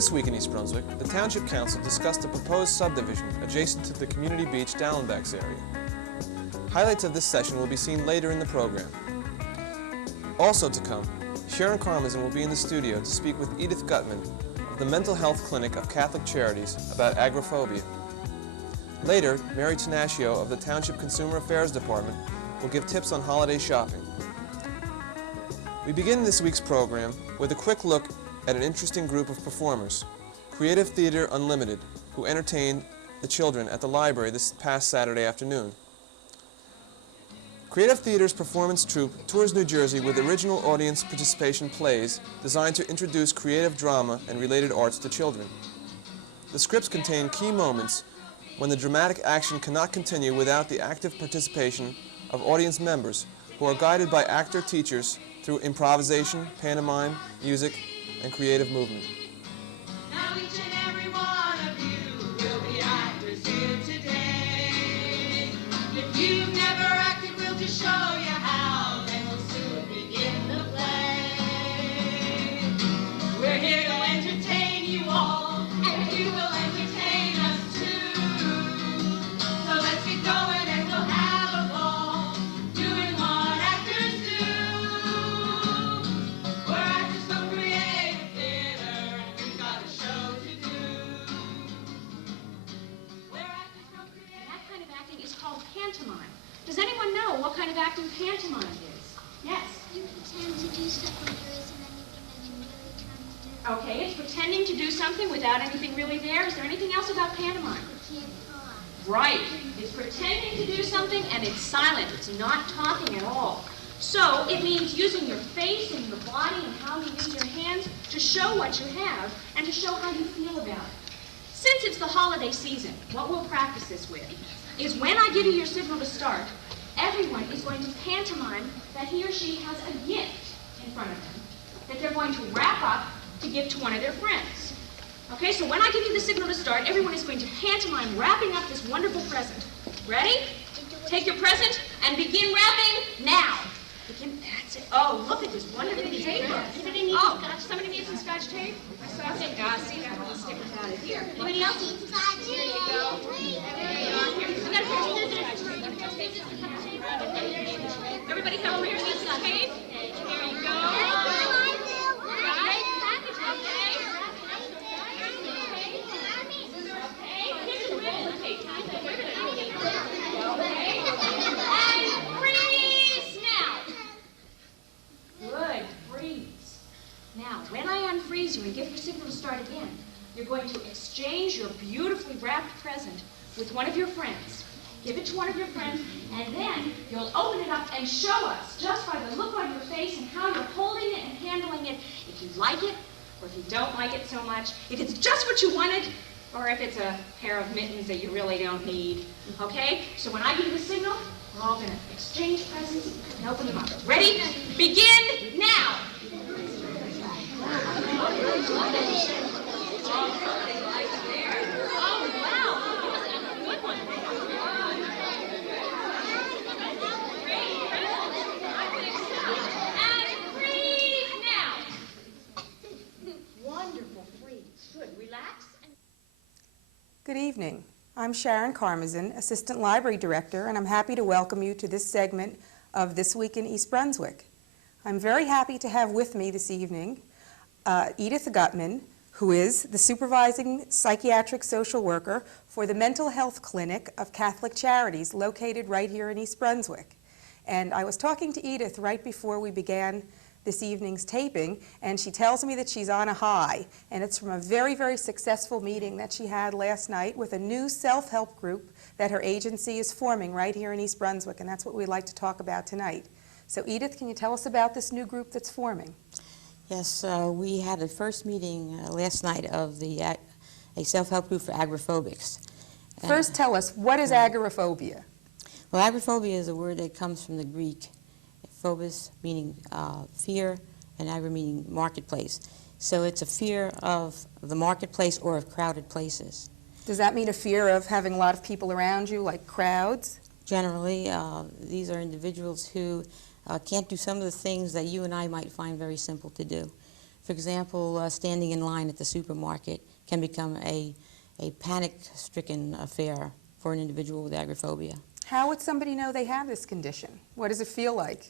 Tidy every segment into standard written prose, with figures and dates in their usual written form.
This week in East Brunswick, the Township Council discussed a proposed subdivision adjacent to the Community Beach Dallenbachs area. Highlights of this session will be seen later in the program. Also to come, Sharon Carmazin will be in the studio to speak with Edith Gotmen of the Mental Health Clinic of Catholic Charities about agoraphobia. Later, Mary Tenaccio of the Township Consumer Affairs Department will give tips on holiday shopping. We begin this week's program with a quick look at an interesting group of performers, Creative Theater Unlimited, who entertained the children at the library this past Saturday afternoon. Creative Theater's performance troupe tours New Jersey with original audience participation plays designed to introduce creative drama and related arts to children. The scripts contain key moments when the dramatic action cannot continue without the active participation of audience members who are guided by actor-teachers through improvisation, pantomime, music, and creative movement. Now each and every one of you will be actors here today. If you've never acted, we'll just show you how, then we'll soon begin the play. We're here to entertain you all, and you will entertain us too. So let's get going and we'll have a ball, doing what actors do. We're actors from Creative Theater, and we've got a show to do. We're actors from Creative. That kind of acting is called pantomime. Does anyone know what kind of acting pantomime is? Yes. You pretend to do stuff when there isn't anything that you're really trying to do. Okay, it's pretending to do something without anything really there. Is there anything else about pantomime? You can't talk. Right. It's pretending to do something and it's silent. It's not talking at all. So it means using your face and your body and how you use your hands to show what you have and to show how you feel about it. Since it's the holiday season, what we'll practice this with is when I give you your signal to start, everyone is going to pantomime that he or she has a gift in front of them that they're going to wrap up to give to one of their friends. Okay, so when I give you the signal to start, everyone is going to pantomime wrapping up this wonderful present. Ready? Take your present and begin wrapping now. Begin, that's it. Oh, look at this wonderful paper. Oh, somebody needs some Scotch tape? I saw some. See, that one stick it out of here. Anybody else? Here you go. There you go. Here, you got a pair of Scotch tape. Everybody have a pair of Scotch tape? There you go. Right? Okay. And freeze now. Good, freeze. Now, when I unfreeze you and give your signal to start again, you're going to exchange your beautifully wrapped present with one of your friends. Give it to one of your friends, and then you'll open it up and show us, just by the look on your face and how you're holding it and handling it, if you like it, or if you don't like it so much, if it's just what you wanted, or if it's a pair of mittens that you really don't need. Okay? So when I give you the signal, we're all going to exchange presents and open them up. Ready? Begin now! Oh, wow! Good one. And freeze now! Wonderful freeze. Good. Relax. Good evening. I'm Sharon Carmazin, Assistant Library Director, and I'm happy to welcome you to this segment of This Week in East Brunswick. I'm very happy to have with me this evening Edith Gotmen, who is the Supervising Psychiatric Social Worker for the Mental Health Clinic of Catholic Charities, located right here in East Brunswick. And I was talking to Edith right before we began this evening's taping, and she tells me that she's on a high, and it's from a very, very successful meeting that she had last night with a new self-help group that her agency is forming right here in East Brunswick, and that's what we'd like to talk about tonight. So Edith, can you tell us about this new group that's forming? Yes, we had a first meeting last night of a self-help group for agoraphobics. First, tell us, what is agoraphobia? Well, agoraphobia is a word that comes from the Greek, phobos meaning fear, and agor meaning marketplace. So it's a fear of the marketplace or of crowded places. Does that mean a fear of having a lot of people around you, like crowds? Generally, these are individuals who can't do some of the things that you and I might find very simple to do. For example, standing in line at the supermarket can become a panic-stricken affair for an individual with agoraphobia. How would somebody know they have this condition? What does it feel like?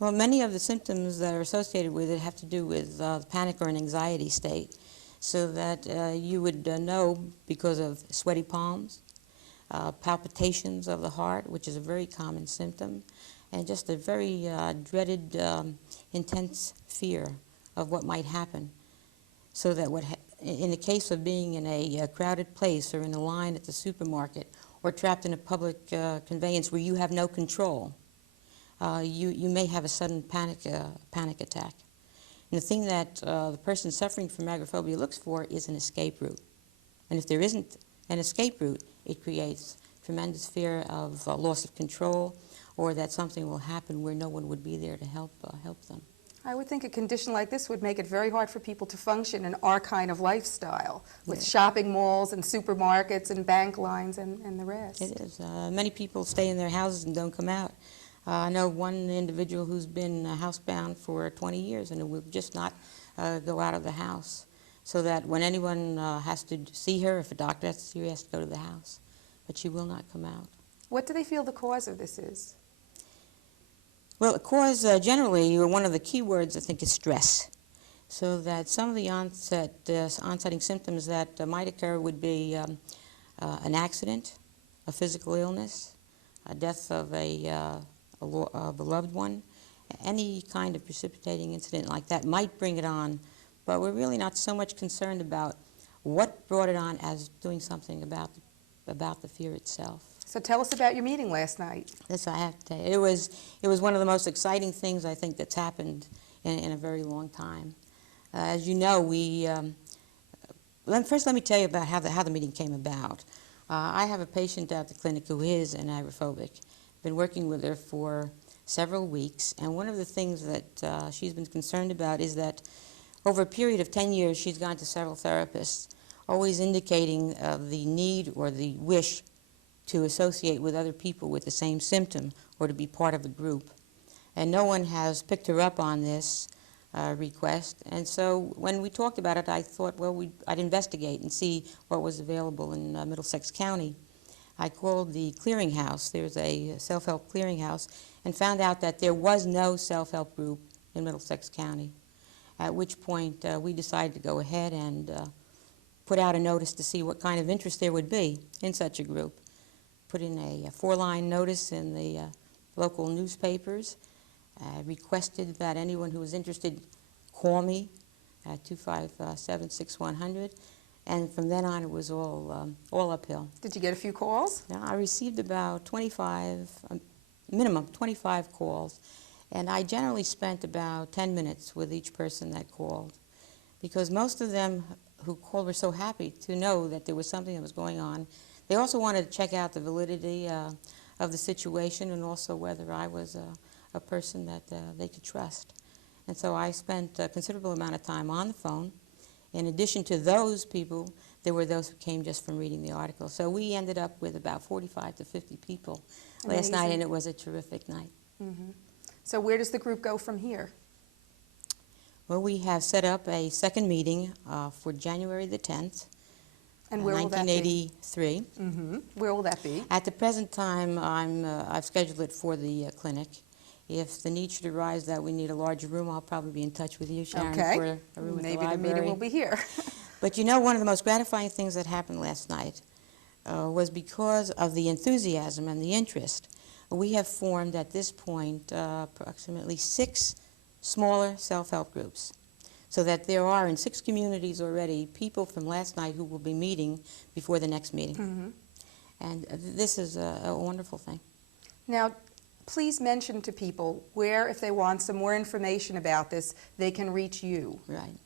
Well, many of the symptoms that are associated with it have to do with panic or an anxiety state, so that you would know because of sweaty palms, palpitations of the heart, which is a very common symptom, and just a very dreaded, intense fear of what might happen. So that in the case of being in a crowded place or in a line at the supermarket or trapped in a public conveyance where you have no control, you may have a sudden panic attack. And the thing that the person suffering from agoraphobia looks for is an escape route. And if there isn't an escape route, it creates tremendous fear of loss of control, or that something will happen where no one would be there to help them. I would think a condition like this would make it very hard for people to function in our kind of lifestyle, with Yeah. shopping malls and supermarkets and bank lines and the rest. It is. Many people stay in their houses and don't come out. I know one individual who's been housebound for 20 years and will just not go out of the house, so that when anyone has to see her, if a doctor has to see her, he has to go to the house. But she will not come out. What do they feel the cause of this is? Well, the cause, generally, one of the key words, I think, is stress. So that some of the onsetting symptoms that might occur would be an accident, a physical illness, a death of a beloved one. Any kind of precipitating incident like that might bring it on, but we're really not so much concerned about what brought it on as doing something about the fear itself. So tell us about your meeting last night. This I have to tell you. It was one of the most exciting things I think that's happened in a very long time. As you know, first let me tell you about how the meeting came about. I have a patient at the clinic who is an agoraphobic. I've been working with her for several weeks, and one of the things that she's been concerned about is that over a period of 10 years she's gone to several therapists, always indicating the need or the wish to associate with other people with the same symptom or to be part of a group. And no one has picked her up on this request. And so when we talked about it, I thought, well, I'd investigate and see what was available in Middlesex County. I called the clearinghouse. There's a self-help clearinghouse, and found out that there was no self-help group in Middlesex County, at which point we decided to go ahead and put out a notice to see what kind of interest there would be in such a group. Put in a 4-line notice in the local newspapers, requested that anyone who was interested call me at 257-6100, and from then on it was all uphill. Did you get a few calls? Now, I received about 25, minimum 25 calls, and I generally spent about 10 minutes with each person that called, because most of them who called were so happy to know that there was something that was going on. They also wanted to check out the validity of the situation, and also whether I was a person that they could trust. And so I spent a considerable amount of time on the phone. In addition to those people, there were those who came just from reading the article. So we ended up with about 45 to 50 people last night, and it was a terrific night. Mm-hmm. So where does the group go from here? Well, we have set up a second meeting for January the 10th, And where will that be? 1983. Mm-hmm. Where will that be? At the present time, I've scheduled it for the clinic. If the need should arise that we need a larger room, I'll probably be in touch with you, Sharon, Okay. for a room at the Maybe the library. meeting will be here. But you know, one of the most gratifying things that happened last night was because of the enthusiasm and the interest. We have formed at this point approximately 6 smaller self-help groups, so that there are in 6 communities already people from last night who will be meeting before the next meeting. Mm-hmm. And this is a wonderful thing. Now, please mention to people where, if they want some more information about this, they can reach you. Right.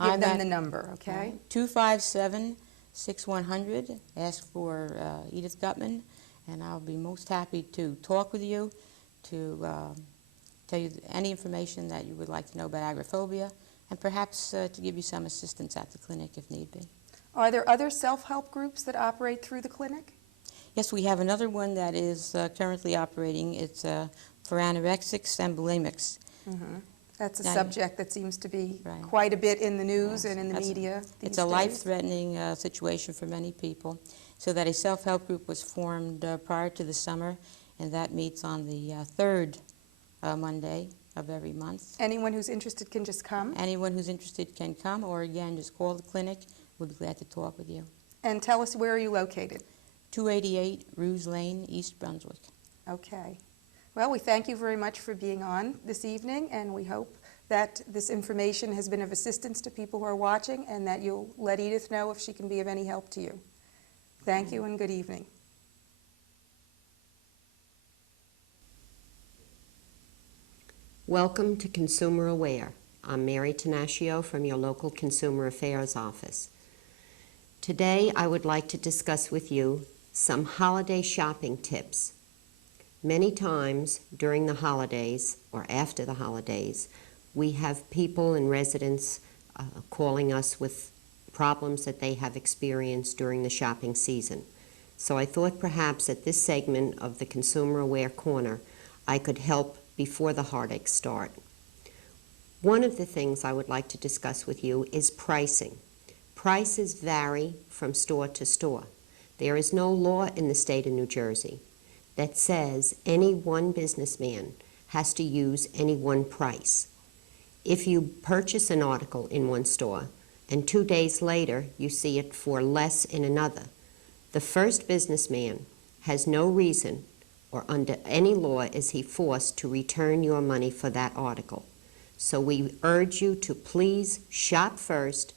Give I'm them at the number, okay? 257-6100. Ask for Edith Gotmen, and I'll be most happy to talk with you, to tell you any information that you would like to know about agoraphobia, and perhaps to give you some assistance at the clinic if need be. Are there other self-help groups that operate through the clinic? Yes, we have another one that is currently operating. It's for anorexics and bulimics. Mm-hmm. That's a Now- subject that seems to be Right. quite a bit in the news and in the That's- media these It's a days. life-threatening situation for many people, so that a self-help group was formed prior to the summer, and that meets on the third Monday of every month. Anyone who's interested can just come. Anyone who's interested can come, or again, just call the clinic. We'll be glad to talk with you. And tell us, where are you located? 288 Ruse Lane, East Brunswick. Okay. Well, we thank you very much for being on this evening, and we hope that this information has been of assistance to people who are watching, and that you'll let Edith know if she can be of any help to you. Thank you and good evening. Welcome to Consumer Aware. I'm Mary Tenaccio from your local Consumer Affairs office. Today I would like to discuss with you some holiday shopping tips. Many times during the holidays or after the holidays, we have people and residents calling us with problems that they have experienced during the shopping season. So I thought perhaps at this segment of the Consumer Aware Corner, I could help before the heartaches start. One of the things I would like to discuss with you is pricing. Prices vary from store to store. There is no law in the state of New Jersey that says any one businessman has to use any one price. If you purchase an article in one store and 2 days later you see it for less in another, the first businessman has no reason or under any law is he forced to return your money for that article. So we urge you to please shop first,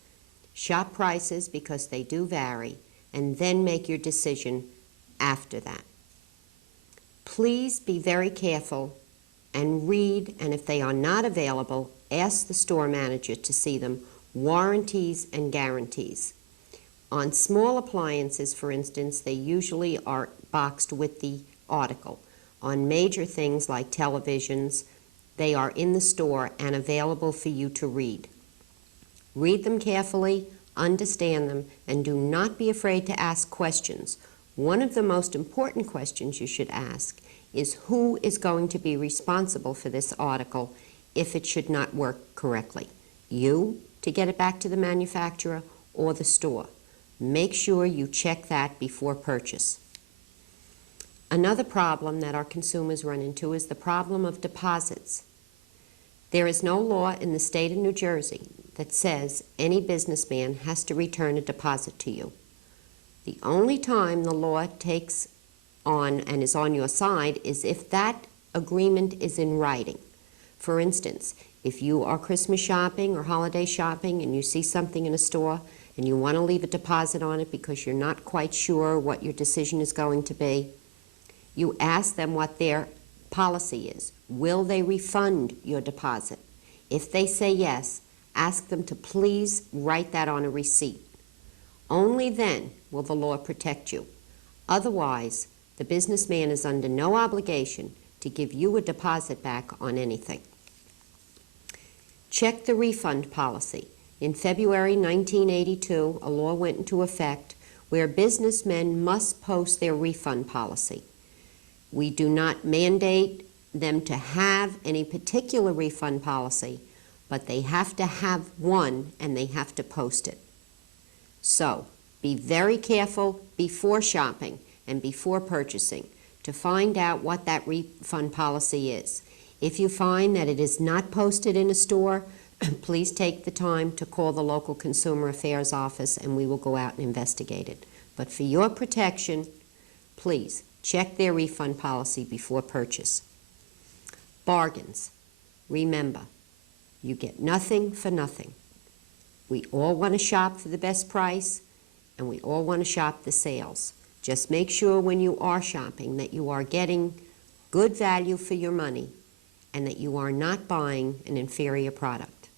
shop prices because they do vary, and then make your decision after that. Please be very careful and read, and if they are not available, ask the store manager to see them, warranties and guarantees. On small appliances, for instance, they usually are boxed with the article. On major things like televisions, they are in the store and available for you to read. Read them carefully, understand them, and do not be afraid to ask questions. One of the most important questions you should ask is who is going to be responsible for this article if it should not work correctly? You, to get it back to the manufacturer, or the store? Make sure you check that before purchase. Another problem that our consumers run into is the problem of deposits. There is no law in the state of New Jersey that says any businessman has to return a deposit to you. The only time the law takes on and is on your side is if that agreement is in writing. For instance, if you are Christmas shopping or holiday shopping and you see something in a store and you want to leave a deposit on it because you're not quite sure what your decision is going to be, you ask them what their policy is. Will they refund your deposit? If they say yes, ask them to please write that on a receipt. Only then will the law protect you. Otherwise, the businessman is under no obligation to give you a deposit back on anything. Check the refund policy. In February 1982, a law went into effect where businessmen must post their refund policy. We do not mandate them to have any particular refund policy, but they have to have one and they have to post it. So, be very careful before shopping and before purchasing to find out what that refund policy is. If you find that it is not posted in a store, please take the time to call the local Consumer Affairs office and we will go out and investigate it. But for your protection, please check their refund policy before purchase. Bargains. Remember, you get nothing for nothing. We all want to shop for the best price, and we all want to shop the sales. Just make sure when you are shopping that you are getting good value for your money and that you are not buying an inferior product.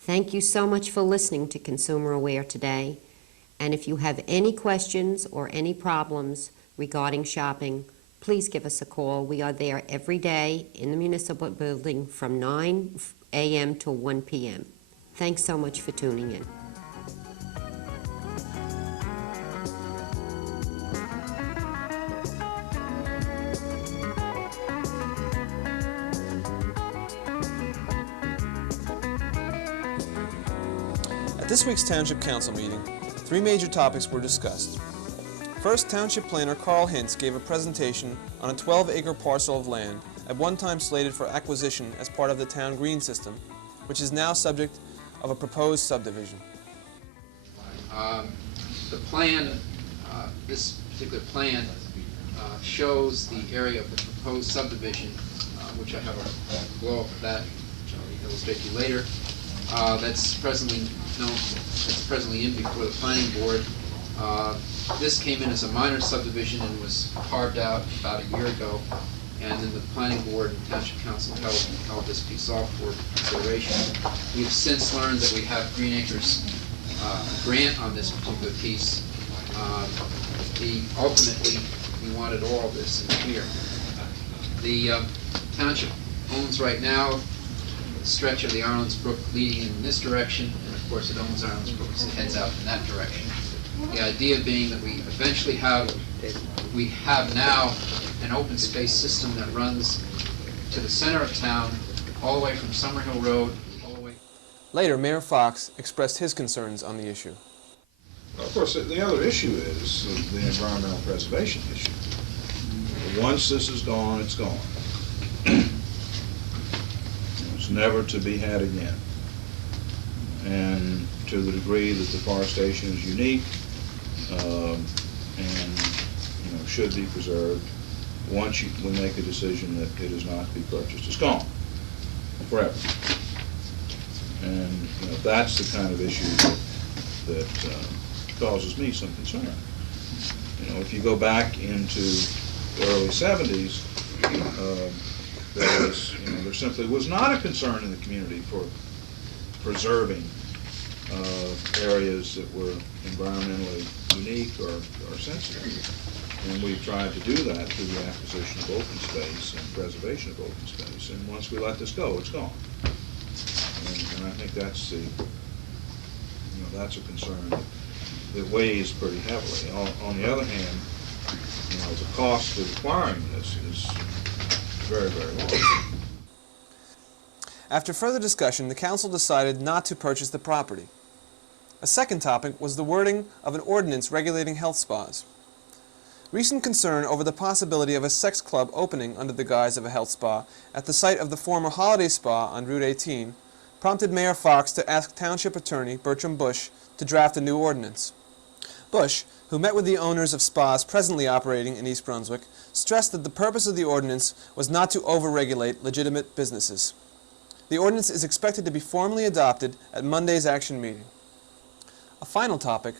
Thank you so much for listening to Consumer Aware today. And if you have any questions or any problems regarding shopping, please give us a call. We are there every day in the municipal building from 9 a.m. to 1 p.m. Thanks so much for tuning in. this week's Township Council meeting, 3 major topics were discussed. First, Township Planner Carl Hintz gave a presentation on a 12-acre parcel of land at one time slated for acquisition as part of the town green system, which is now subject of a proposed subdivision. The plan, this particular plan, shows the area of the proposed subdivision, which I have a blow-up of that, which I'll illustrate to you later. That's presently in before the planning board. This came in as a minor subdivision and was carved out about a year ago, and then the planning board and township council held this piece off for consideration. We've since learned that we have Green Acres grant on this particular piece. Ultimately, we wanted all of this in here. The township owns right now a stretch of the Arlen's Brook leading in this direction, and of course it owns Arlen's Brook as it heads out in that direction. The idea being that we eventually have now an open space system that runs to the center of town, all the way from Summerhill Road, all the way. Later, Mayor Fox expressed his concerns on the issue. Well, of course, the other issue is the environmental preservation issue. Once this is gone, it's gone. It's never to be had again. And to the degree that deforestation is unique and should be preserved, once we make a decision that it is not to be purchased, it's gone forever. And that's the kind of issue that causes me some concern. If you go back into the early 70s, there simply was not a concern in the community for preserving areas that were environmentally unique or sensitive. And we've tried to do that through the acquisition of open space and preservation of open space. And once we let this go, it's gone. And I think that's that's a concern that weighs pretty heavily. On the other hand, the cost of acquiring this is very, very low. After further discussion, the council decided not to purchase the property. A second topic was the wording of an ordinance regulating health spas. Recent concern over the possibility of a sex club opening under the guise of a health spa at the site of the former Holiday Spa on Route 18 prompted Mayor Fox to ask Township Attorney Bertram Bush to draft a new ordinance. Bush, who met with the owners of spas presently operating in East Brunswick, stressed that the purpose of the ordinance was not to over-regulate legitimate businesses. The ordinance is expected to be formally adopted at Monday's action meeting. A final topic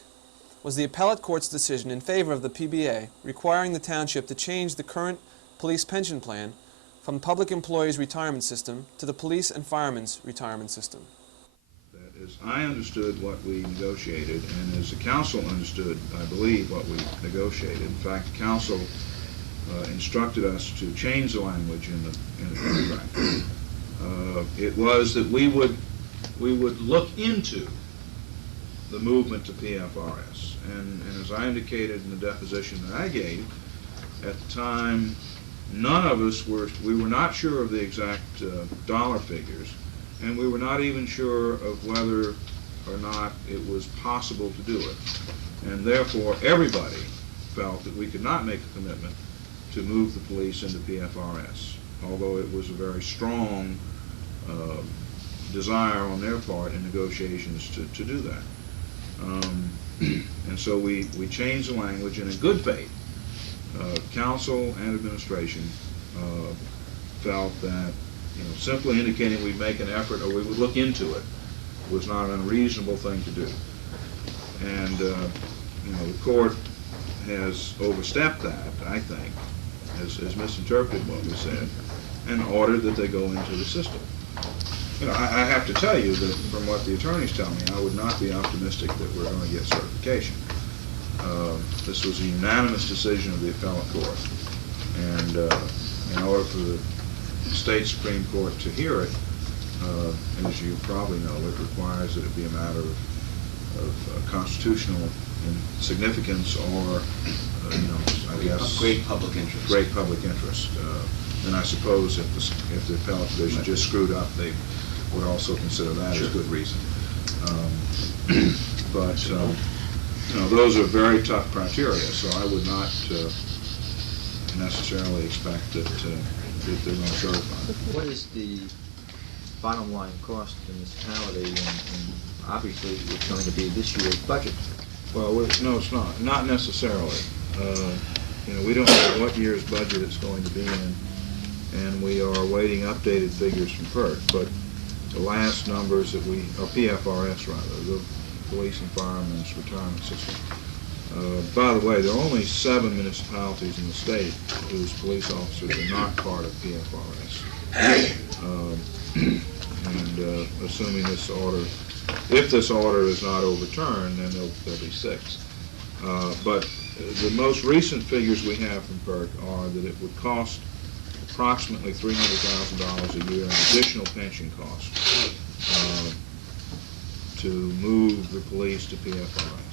was the appellate court's decision in favor of the PBA requiring the township to change the current police pension plan from the public employees retirement system to the police and firemen's retirement system. That is, I understood what we negotiated, and as the council understood, I believe, what we negotiated. In fact, the council instructed us to change the language in the contract. It was that we would look into the movement to PFRS. And as I indicated in the deposition that I gave, at the time, none of us we were not sure of the exact dollar figures, and we were not even sure of whether or not it was possible to do it. And therefore, everybody felt that we could not make a commitment to move the police into PFRS, although it was a very strong desire on their part in negotiations to do that. And so we changed the language, and in good faith, council and administration felt that simply indicating we'd make an effort or we would look into it was not an unreasonable thing to do. And the court has overstepped that, I think, has misinterpreted what we said, and ordered that they go into the system. I have to tell you that from what the attorneys tell me, I would not be optimistic that we're going to get certification. This was a unanimous decision of the appellate court, and in order for the state Supreme Court to hear it, as you probably know, it requires that it be a matter of constitutional significance or, I guess, great public interest. Great public interest. And I suppose if the appellate division just screwed up, they would also consider that as good reason. But those are very tough criteria, so I would not necessarily expect that they're going to certify. What is the bottom line cost to the municipality, and obviously it's going to be this year's budget? Well, no, it's not. Not necessarily. We don't know what year's budget it's going to be in, and we are awaiting updated figures from PERT. But the last numbers that or PFRS rather, the Police and Firemen's Retirement System. By the way, there are only 7 municipalities in the state whose police officers are not part of PFRS. And assuming this order, if this order is not overturned, then there'll be 6. But the most recent figures we have from PERT are that it would cost approximately $300,000 a year in additional pension costs to move the police to PFRS.